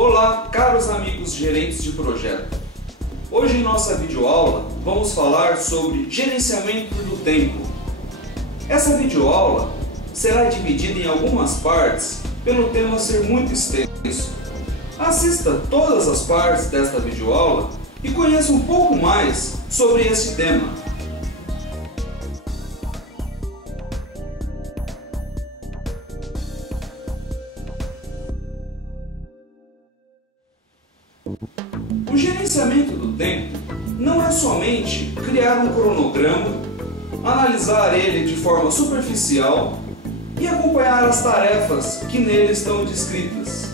Olá, caros amigos gerentes de projeto. Hoje em nossa videoaula vamos falar sobre gerenciamento do tempo. Essa videoaula será dividida em algumas partes pelo tema ser muito extenso. Assista todas as partes desta videoaula e conheça um pouco mais sobre esse tema. O gerenciamento do tempo não é somente criar um cronograma, analisar ele de forma superficial e acompanhar as tarefas que nele estão descritas.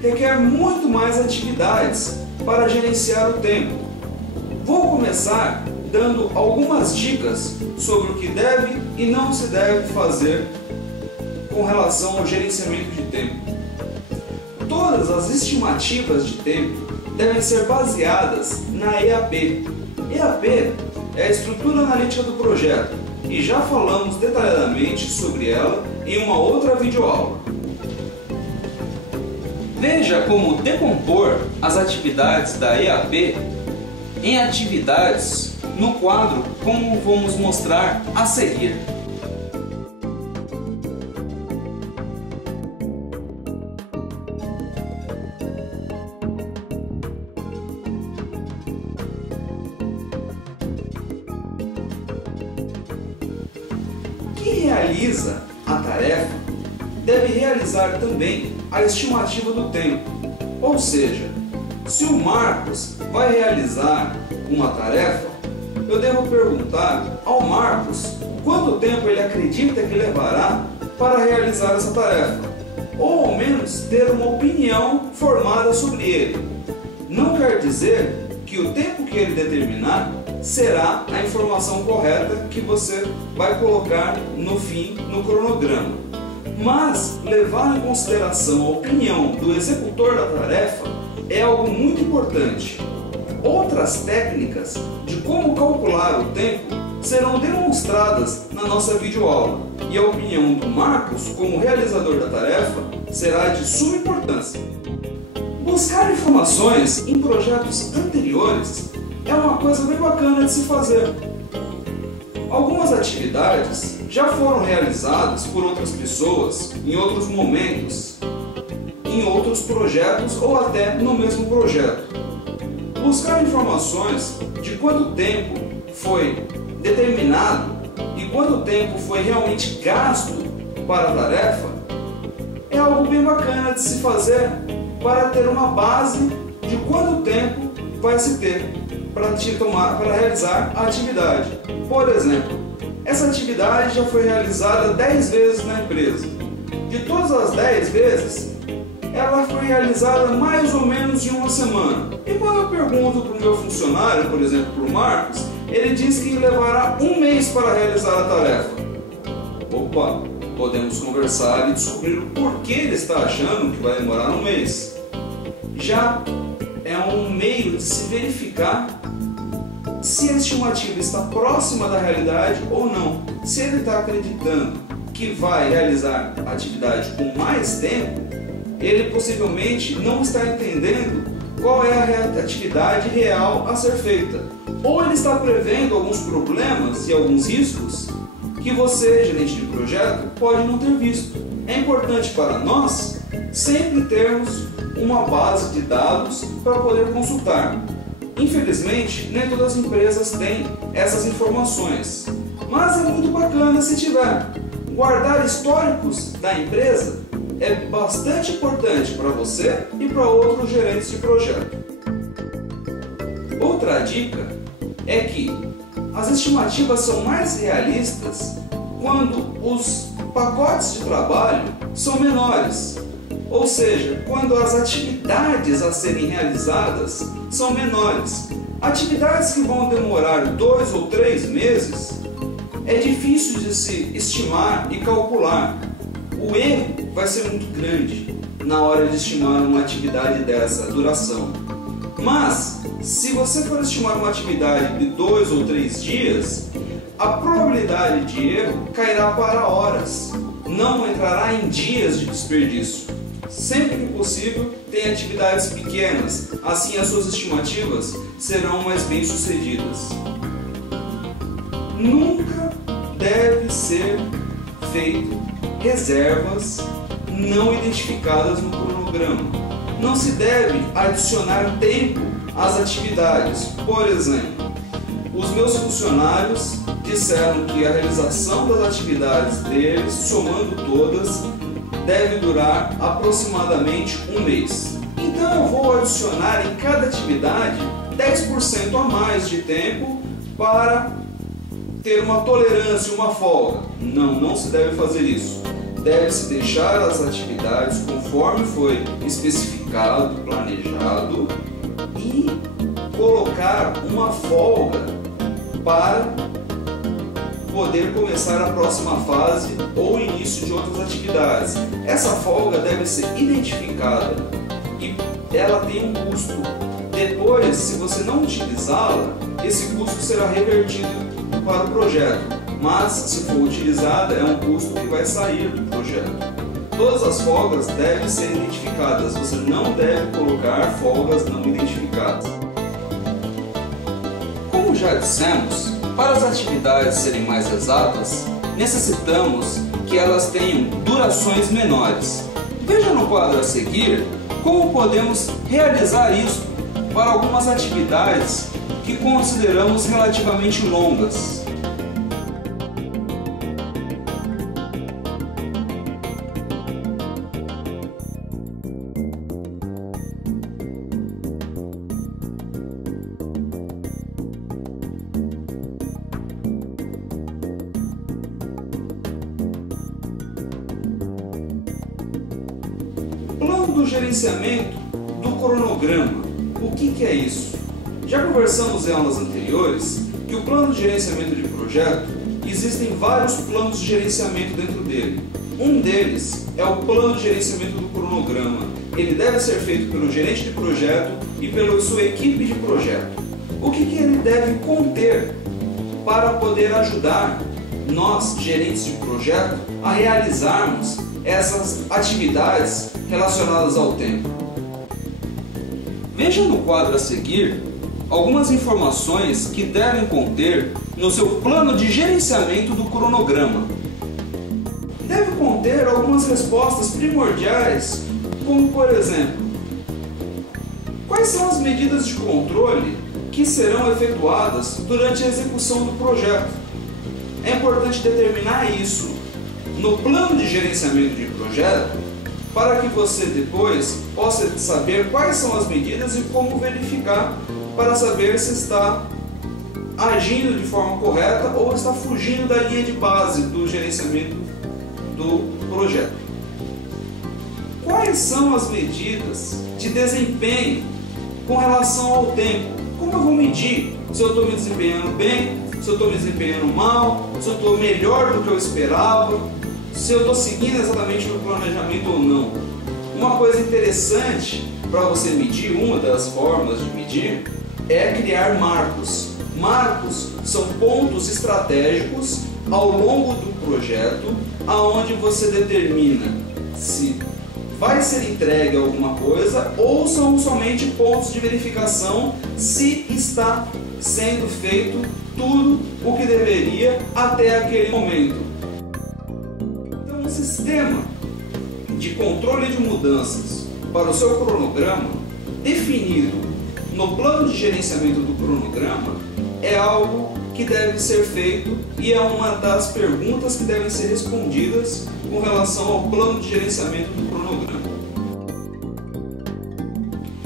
Requer muito mais atividades para gerenciar o tempo. Vou começar dando algumas dicas sobre o que deve e não se deve fazer com relação ao gerenciamento de tempo. Todas as estimativas de tempo devem ser baseadas na EAP. EAP é a estrutura analítica do projeto e já falamos detalhadamente sobre ela em uma outra videoaula. Veja como decompor as atividades da EAP em atividades no quadro como vamos mostrar a seguir. Quem realiza a tarefa deve realizar também a estimativa do tempo. Ou seja, se o Marcos vai realizar uma tarefa, eu devo perguntar ao Marcos quanto tempo ele acredita que levará para realizar essa tarefa, ou ao menos ter uma opinião formada sobre ele. Não quer dizer que o tempo que ele determinar será a informação correta que você vai colocar no fim no cronograma. Mas levar em consideração a opinião do executor da tarefa é algo muito importante. Outras técnicas de como calcular o tempo serão demonstradas na nossa videoaula e a opinião do Marcos como realizador da tarefa será de suma importância. Buscar informações em projetos anteriores é uma coisa bem bacana de se fazer. Algumas atividades já foram realizadas por outras pessoas em outros momentos, em outros projetos ou até no mesmo projeto. Buscar informações de quanto tempo foi determinado e quanto tempo foi realmente gasto para a tarefa é algo bem bacana de se fazer para ter uma base de quanto tempo vai se ter para realizar a atividade. Por exemplo, essa atividade já foi realizada 10 vezes na empresa. De todas as 10 vezes, ela foi realizada mais ou menos em uma semana. E quando eu pergunto para o meu funcionário, por exemplo, para o Marcos, ele diz que levará um mês para realizar a tarefa. Opa, podemos conversar e descobrir o porquê ele está achando que vai demorar um mês. Já é um meio de se verificar se a estimativa está próxima da realidade ou não. Se ele está acreditando que vai realizar a atividade com mais tempo, ele possivelmente não está entendendo qual é a atividade real a ser feita. Ou ele está prevendo alguns problemas e alguns riscos que você, gerente de projeto, pode não ter visto. É importante para nós sempre termos uma base de dados para poder consultar. Infelizmente, nem todas as empresas têm essas informações, mas é muito bacana se tiver. Guardar históricos da empresa é bastante importante para você e para outros gerentes de projeto. Outra dica é que as estimativas são mais realistas quando os pacotes de trabalho são menores. Ou seja, quando as atividades a serem realizadas são menores. Atividades que vão demorar 2 ou 3 meses é difícil de se estimar e calcular. O erro vai ser muito grande na hora de estimar uma atividade dessa duração. Mas, se você for estimar uma atividade de 2 ou 3 dias, a probabilidade de erro cairá para horas, não entrará em dias de desperdício. Sempre que possível, tenha atividades pequenas, assim as suas estimativas serão mais bem-sucedidas. Nunca deve ser feito reservas não identificadas no cronograma. Não se deve adicionar tempo às atividades. Por exemplo, os meus funcionários disseram que a realização das atividades deles, somando todas, deve durar aproximadamente um mês. Então eu vou adicionar em cada atividade 10% a mais de tempo para ter uma tolerância, uma folga. Não se deve fazer isso. Deve-se deixar as atividades conforme foi especificado, planejado, e colocar uma folga para poder começar a próxima fase ou início de outras atividades. Essa folga deve ser identificada e ela tem um custo. Depois, se você não utilizá-la, esse custo será revertido para o projeto, mas se for utilizada, é um custo que vai sair do projeto. Todas as folgas devem ser identificadas, você não deve colocar folgas não identificadas. Como já dissemos, para as atividades serem mais exatas, necessitamos que elas tenham durações menores. Veja no quadro a seguir como podemos realizar isso para algumas atividades que consideramos relativamente longas. Plano do gerenciamento do cronograma. O que é isso? Já conversamos em aulas anteriores que o plano de gerenciamento de projeto, existem vários planos de gerenciamento dentro dele. Um deles é o plano de gerenciamento do cronograma. Ele deve ser feito pelo gerente de projeto e pela sua equipe de projeto. O que ele deve conter para poder ajudar nós, gerentes de projeto, a realizarmos essas atividades relacionadas ao tempo? Veja no quadro a seguir algumas informações que devem conter no seu plano de gerenciamento do cronograma. Deve conter algumas respostas primordiais, como por exemplo, quais são as medidas de controle que serão efetuadas durante a execução do projeto. É importante determinar isso no plano de gerenciamento de projeto, para que você depois possa saber quais são as medidas e como verificar para saber se está agindo de forma correta ou está fugindo da linha de base do gerenciamento do projeto. Quais são as medidas de desempenho com relação ao tempo? Como eu vou medir se eu estou me desempenhando bem, se eu estou me desempenhando mal, se eu estou melhor do que eu esperava, se eu estou seguindo exatamente o planejamento ou não? Uma coisa interessante para você medir, uma das formas de medir, é criar marcos. Marcos são pontos estratégicos ao longo do projeto, aonde você determina se vai ser entregue alguma coisa ou são somente pontos de verificação se está sendo feito tudo o que deveria até aquele momento. Então, um sistema de controle de mudanças para o seu cronograma, definido no plano de gerenciamento do cronograma, é algo que deve ser feito e é uma das perguntas que devem ser respondidas com relação ao plano de gerenciamento do cronograma.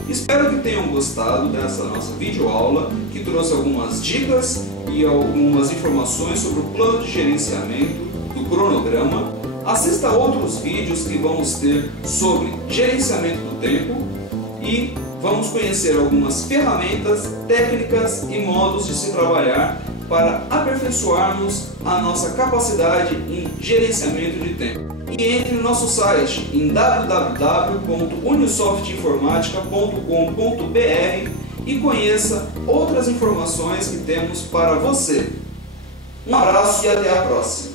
Espero que tenham gostado dessa nossa videoaula, que trouxe algumas dicas e algumas informações sobre o plano de gerenciamento do cronograma. Assista a outros vídeos que vamos ter sobre gerenciamento do tempo e vamos conhecer algumas ferramentas, técnicas e modos de se trabalhar para aperfeiçoarmos a nossa capacidade em gerenciamento de tempo. E entre no nosso site em www.unisoftinformatica.com.br e conheça outras informações que temos para você. Um abraço e até a próxima!